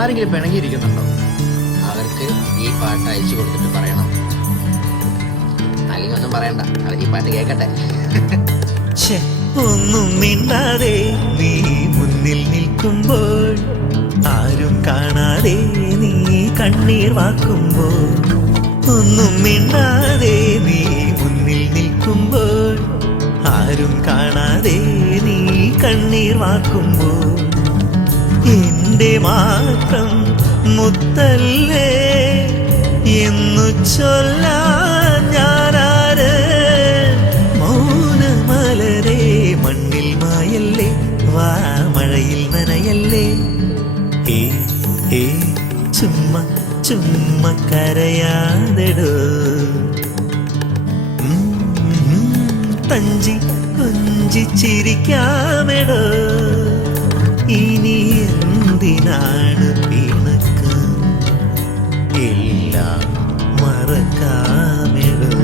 ആരെങ്കിലും പിണങ്ങിയിരിക്കുന്നുണ്ടോ? അവർക്ക് ഈ പാട്ട് അയച്ചു കൊടുത്തിട്ട് പറയണം. അല്ലെങ്കിൽ ഒന്നും പറയണ്ട, അവർ ഈ പാട്ട് കേൾക്കട്ടെ. ഒന്നും മിണ്ടാതെ നീ മുന്നിൽ നിൽക്കുമ്പോൾ, ആരും കാണാതെ നീ കണ്ണീർ വാക്കുമ്പോൾ, ഒന്നും മിണ്ടാതെ നീ മുന്നിൽ നിൽക്കുമ്പോൾ, ആരും കാണാതെ നീ കണ്ണീർ വാക്കുമ്പോൾ, എന്റെ മാത്രം മുത്തല്ലേ എന്നു ചൊല്ലാൻ ഞാനാര്? മൗനമലരേ മണ്ണിൽ മായല്ലേ, വാ മഴയിൽ നനയല്ലേ, ഏ ഏ ചുമ്മാ ചുമ്മാ കരയാതെടോ, തഞ്ചി കൊഞ്ചി ചിരിക്കാമെടോ, ഇനി എന്തിനാണ് പിണക്കം, എല്ലാം മറക്കാമെടോ.